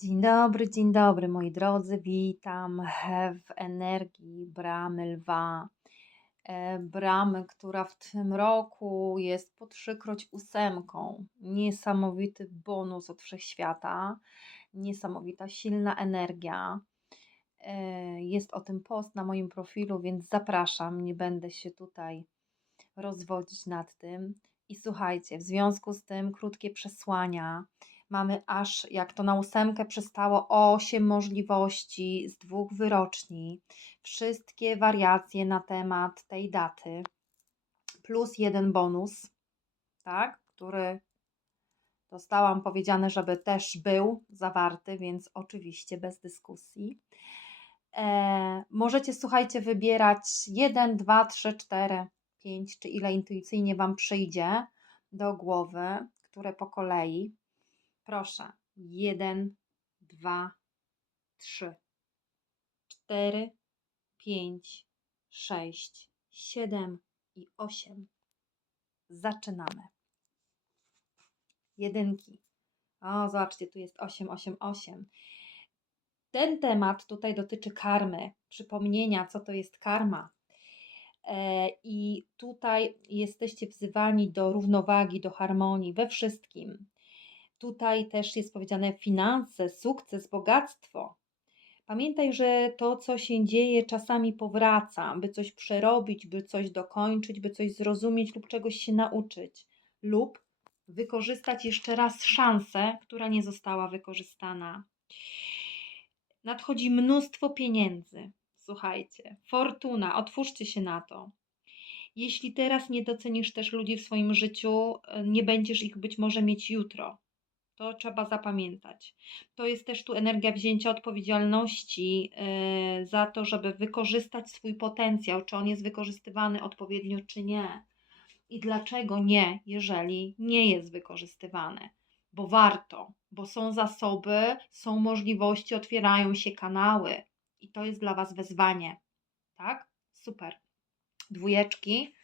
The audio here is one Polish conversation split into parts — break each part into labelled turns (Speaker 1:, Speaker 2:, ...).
Speaker 1: Dzień dobry, dzień dobry moi drodzy. Witam w energii bramy lwa. E, Bramy, która w tym roku jest po trzykroć ósemką. Niesamowity bonus od wszechświata. Niesamowita, silna energia. E, Jest o tym post na moim profilu, więc zapraszam. Nie będę się tutaj rozwodzić nad tym. I słuchajcie, w związku z tym krótkie przesłania mamy aż, jak to na ósemkę przystało, 8 możliwości z dwóch wyroczni. Wszystkie wariacje na temat tej daty, plus jeden bonus, tak, który dostałam powiedziane, żeby też był zawarty, więc oczywiście bez dyskusji. E, możecie, słuchajcie, wybierać 1, 2, 3, 4, 5, czy ile intuicyjnie Wam przyjdzie do głowy, które po kolei. Proszę. Jeden, dwa, trzy, cztery, pięć, sześć, siedem i osiem. Zaczynamy. Jedynki. O, zobaczcie, tu jest 8, 8, 8. Ten temat tutaj dotyczy karmy, przypomnienia, co to jest karma. E, I tutaj jesteście wzywani do równowagi, do harmonii we wszystkim. Tutaj też jest powiedziane finanse, sukces, bogactwo. Pamiętaj, że to, co się dzieje, czasami powraca, by coś przerobić, by coś dokończyć, by coś zrozumieć lub czegoś się nauczyć, lub wykorzystać jeszcze raz szansę, która nie została wykorzystana. Nadchodzi mnóstwo pieniędzy. Słuchajcie, fortuna, otwórzcie się na to. Jeśli teraz nie docenisz też ludzi w swoim życiu, nie będziesz ich być może mieć jutro. To trzeba zapamiętać. To jest też tu energia wzięcia odpowiedzialności yy, za to, żeby wykorzystać swój potencjał, czy on jest wykorzystywany odpowiednio, czy nie. I dlaczego nie, jeżeli nie jest wykorzystywany? Bo warto, bo są zasoby, są możliwości, otwierają się kanały. I to jest dla Was wezwanie. Tak? Super. Dwójeczki.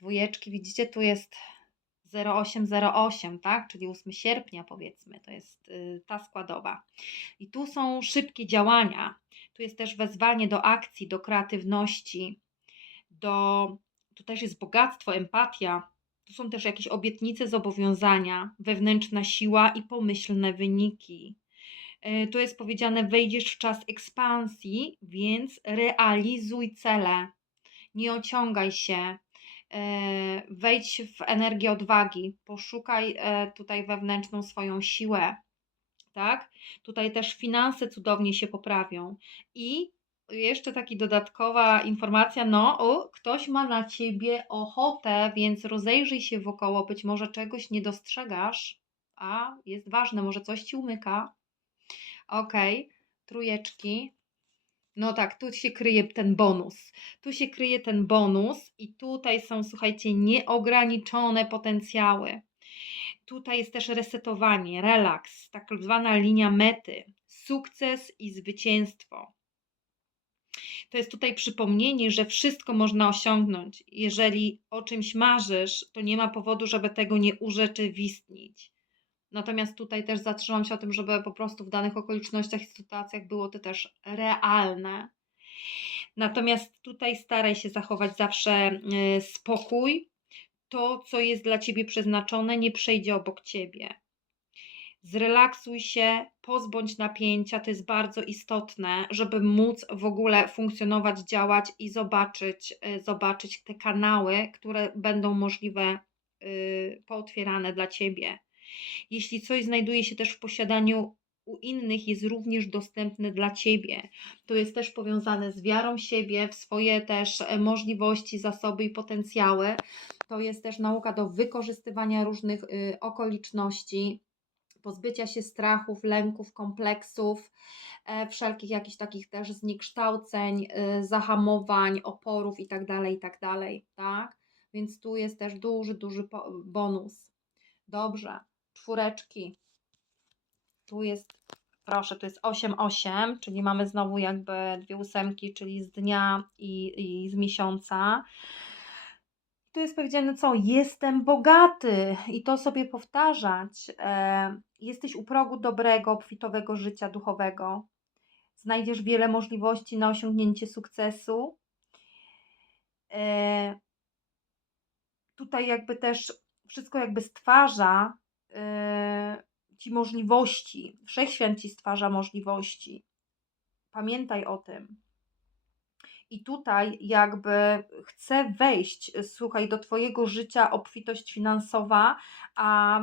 Speaker 1: Dwójeczki, widzicie, tu jest 0808, tak? Czyli 8 sierpnia powiedzmy, to jest y, ta składowa. I tu są szybkie działania. Tu jest też wezwanie do akcji, do kreatywności, do tu też jest bogactwo, empatia. Tu są też jakieś obietnice, zobowiązania, wewnętrzna siła i pomyślne wyniki. Y, tu jest powiedziane: wejdziesz w czas ekspansji, więc realizuj cele. Nie ociągaj się, wejdź w energię odwagi, poszukaj e, tutaj wewnętrzną swoją siłę, tak? Tutaj też finanse cudownie się poprawią i jeszcze taka dodatkowa informacja, no, o, ktoś ma na ciebie ochotę, więc rozejrzyj się wokoło, być może czegoś nie dostrzegasz, a jest ważne, może coś ci umyka. Ok, trójeczki, no tak, tu się kryje ten bonus. Tu się kryje ten bonus i tutaj są, słuchajcie, nieograniczone potencjały. Tutaj jest też resetowanie, relaks, tak zwana linia mety, sukces i zwycięstwo. To jest tutaj przypomnienie, że wszystko można osiągnąć. Jeżeli o czymś marzysz, to nie ma powodu, żeby tego nie urzeczywistnić. Natomiast tutaj też zatrzymam się o tym, żeby po prostu w danych okolicznościach i sytuacjach było to też realne. Natomiast tutaj staraj się zachować zawsze y, spokój. To, co jest dla ciebie przeznaczone, nie przejdzie obok ciebie. Zrelaksuj się, pozbądź napięcia, to jest bardzo istotne, żeby móc w ogóle funkcjonować, działać i zobaczyć, y, zobaczyć te kanały, które będą możliwe, yy, pootwierane dla ciebie. Jeśli coś znajduje się też w posiadaniu u innych, jest również dostępne dla ciebie. To jest też powiązane z wiarą siebie, w swoje też e, możliwości, zasoby i potencjały. To jest też nauka do wykorzystywania różnych y, okoliczności, pozbycia się strachów, lęków, kompleksów, e, wszelkich jakichś takich też zniekształceń, y, zahamowań, oporów itd., tak itd., tak, tak? Więc tu jest też duży, duży bonus. Dobrze czwóreczki. Tu jest, proszę, to jest 8, 8, czyli mamy znowu jakby dwie ósemki, czyli z dnia i, i z miesiąca. tu jest powiedziane co? Jestem bogaty i to sobie powtarzać. E, jesteś u progu dobrego, obfitowego życia duchowego. Znajdziesz wiele możliwości na osiągnięcie sukcesu. E, tutaj jakby też wszystko jakby stwarza ci możliwości. Wszechświat ci stwarza możliwości. Pamiętaj o tym. I tutaj jakby chce wejść, słuchaj, do Twojego życia obfitość finansowa, a,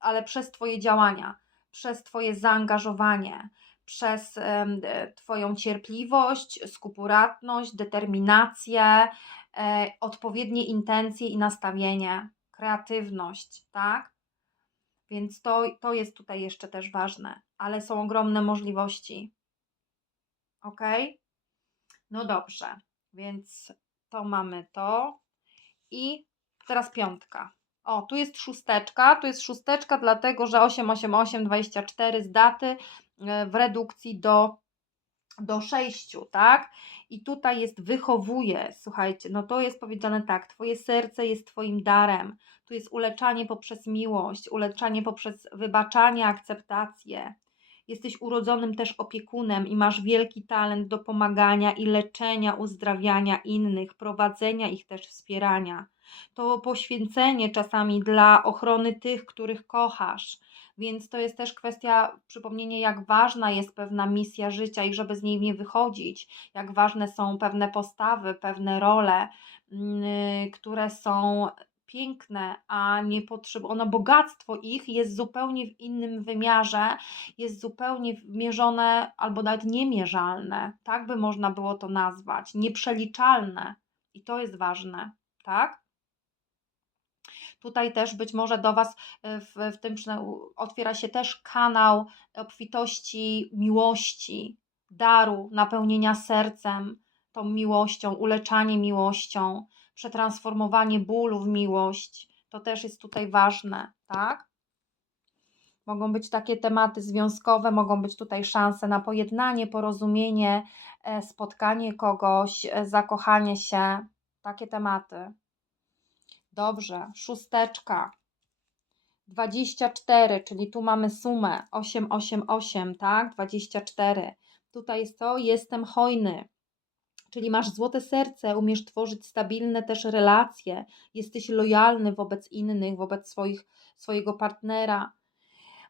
Speaker 1: ale przez Twoje działania, przez Twoje zaangażowanie, przez e, Twoją cierpliwość, skrupulatność, determinację, e, odpowiednie intencje i nastawienie, kreatywność, tak? Więc to, to jest tutaj jeszcze też ważne, ale są ogromne możliwości. Ok? No dobrze, więc to mamy to. I teraz piątka. O, tu jest szósteczka. Tu jest szósteczka, dlatego że 88824 z daty e, w redukcji do, do 6, tak? I tutaj jest wychowuje. Słuchajcie, no to jest powiedziane tak: Twoje serce jest Twoim darem. Tu jest uleczanie poprzez miłość, uleczanie poprzez wybaczanie, akceptację. Jesteś urodzonym też opiekunem i masz wielki talent do pomagania i leczenia, uzdrawiania innych, prowadzenia ich też wspierania. To poświęcenie czasami dla ochrony tych, których kochasz. Więc to jest też kwestia przypomnienia, jak ważna jest pewna misja życia i żeby z niej nie wychodzić, jak ważne są pewne postawy, pewne role, yy, które są piękne, a nie potrzeb, ono bogactwo ich jest zupełnie w innym wymiarze, jest zupełnie mierzone albo nawet niemierzalne, tak by można było to nazwać, nieprzeliczalne. I to jest ważne, tak? Tutaj też być może do Was e, w, w tym otwiera się też kanał obfitości miłości, daru, napełnienia sercem, tą miłością, uleczanie miłością, przetransformowanie bólu w miłość. To też jest tutaj ważne, tak? Mogą być takie tematy związkowe, mogą być tutaj szanse na pojednanie, porozumienie, e, spotkanie kogoś, e, zakochanie się, takie tematy. Dobrze, szósteczka. 24, czyli tu mamy sumę 888, tak? 24. Tutaj jest to, jestem hojny czyli masz złote serce, umiesz tworzyć stabilne też relacje, jesteś lojalny wobec innych, wobec swoich, swojego partnera.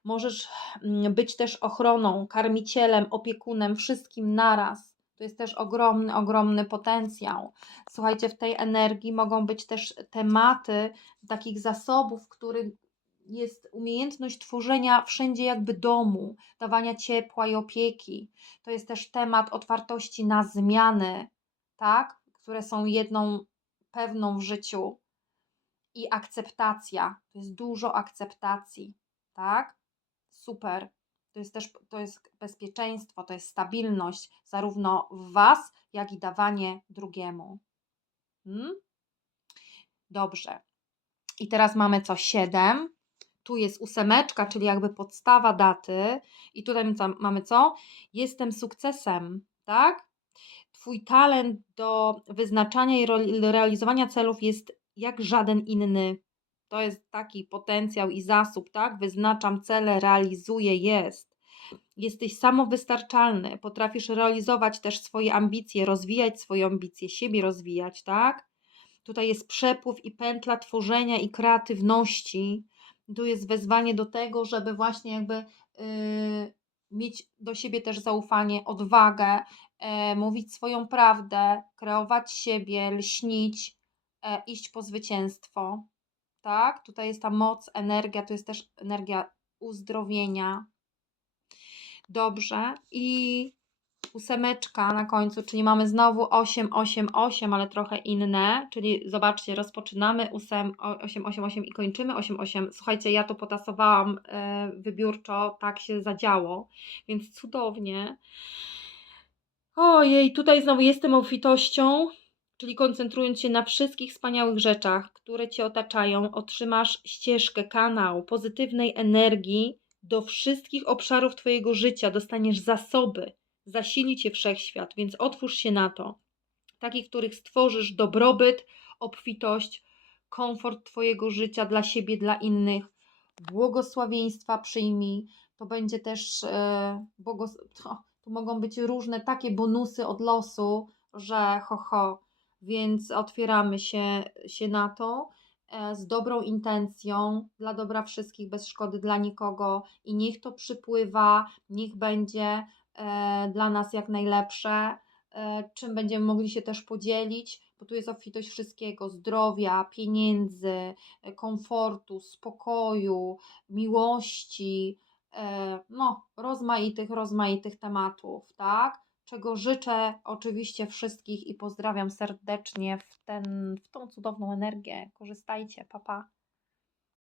Speaker 1: Możesz mm, być też ochroną, karmicielem, opiekunem, wszystkim naraz. To jest też ogromny, ogromny potencjał. Słuchajcie, w tej energii mogą być też tematy takich zasobów, których jest umiejętność tworzenia wszędzie jakby domu, dawania ciepła i opieki. To jest też temat otwartości na zmiany, tak? Które są jedną pewną w życiu i akceptacja. To jest dużo akceptacji, tak? Super. To jest też to jest bezpieczeństwo, to jest stabilność zarówno w Was, jak i dawanie drugiemu. Hmm? Dobrze. I teraz mamy co? 7 tu jest ósemeczka, czyli jakby podstawa daty, i tutaj mamy co? Jestem sukcesem, tak? Twój talent do wyznaczania i realizowania celów jest jak żaden inny. To jest taki potencjał i zasób, tak? Wyznaczam cele, realizuję, jest. Jesteś samowystarczalny, potrafisz realizować też swoje ambicje, rozwijać swoje ambicje, siebie rozwijać, tak? Tutaj jest przepływ i pętla tworzenia i kreatywności, tu jest wezwanie do tego, żeby właśnie jakby yy, mieć do siebie też zaufanie, odwagę, yy, mówić swoją prawdę, kreować siebie, lśnić, yy, iść po zwycięstwo. Tak? Tutaj jest ta moc, energia, to jest też energia uzdrowienia. Dobrze. I ósemeczka na końcu, czyli mamy znowu 8, 8, 8, ale trochę inne, czyli zobaczcie, rozpoczynamy 8, 8, 8, 8 i kończymy 8, 8. Słuchajcie, ja to potasowałam e, wybiórczo, tak się zadziało, więc cudownie. Ojej, tutaj znowu jestem obfitością, czyli koncentrując się na wszystkich wspaniałych rzeczach, które Cię otaczają, otrzymasz ścieżkę, kanał pozytywnej energii do wszystkich obszarów Twojego życia, dostaniesz zasoby, zasili cię wszechświat, więc otwórz się na to. Takich, których stworzysz dobrobyt, obfitość, komfort Twojego życia dla siebie, dla innych. Błogosławieństwa przyjmij. To będzie też e, błogos... to, tu mogą być różne takie bonusy od losu, że ho, ho. Więc otwieramy się, się na to e, z dobrą intencją, dla dobra wszystkich, bez szkody dla nikogo i niech to przypływa, niech będzie e, dla nas jak najlepsze, e, czym będziemy mogli się też podzielić, bo tu jest obfitość wszystkiego, zdrowia, pieniędzy, komfortu, spokoju, miłości, no, rozmaitych, rozmaitych tematów, tak? Czego życzę oczywiście wszystkich i pozdrawiam serdecznie w, ten, w tą cudowną energię. Korzystajcie, papa. Pa.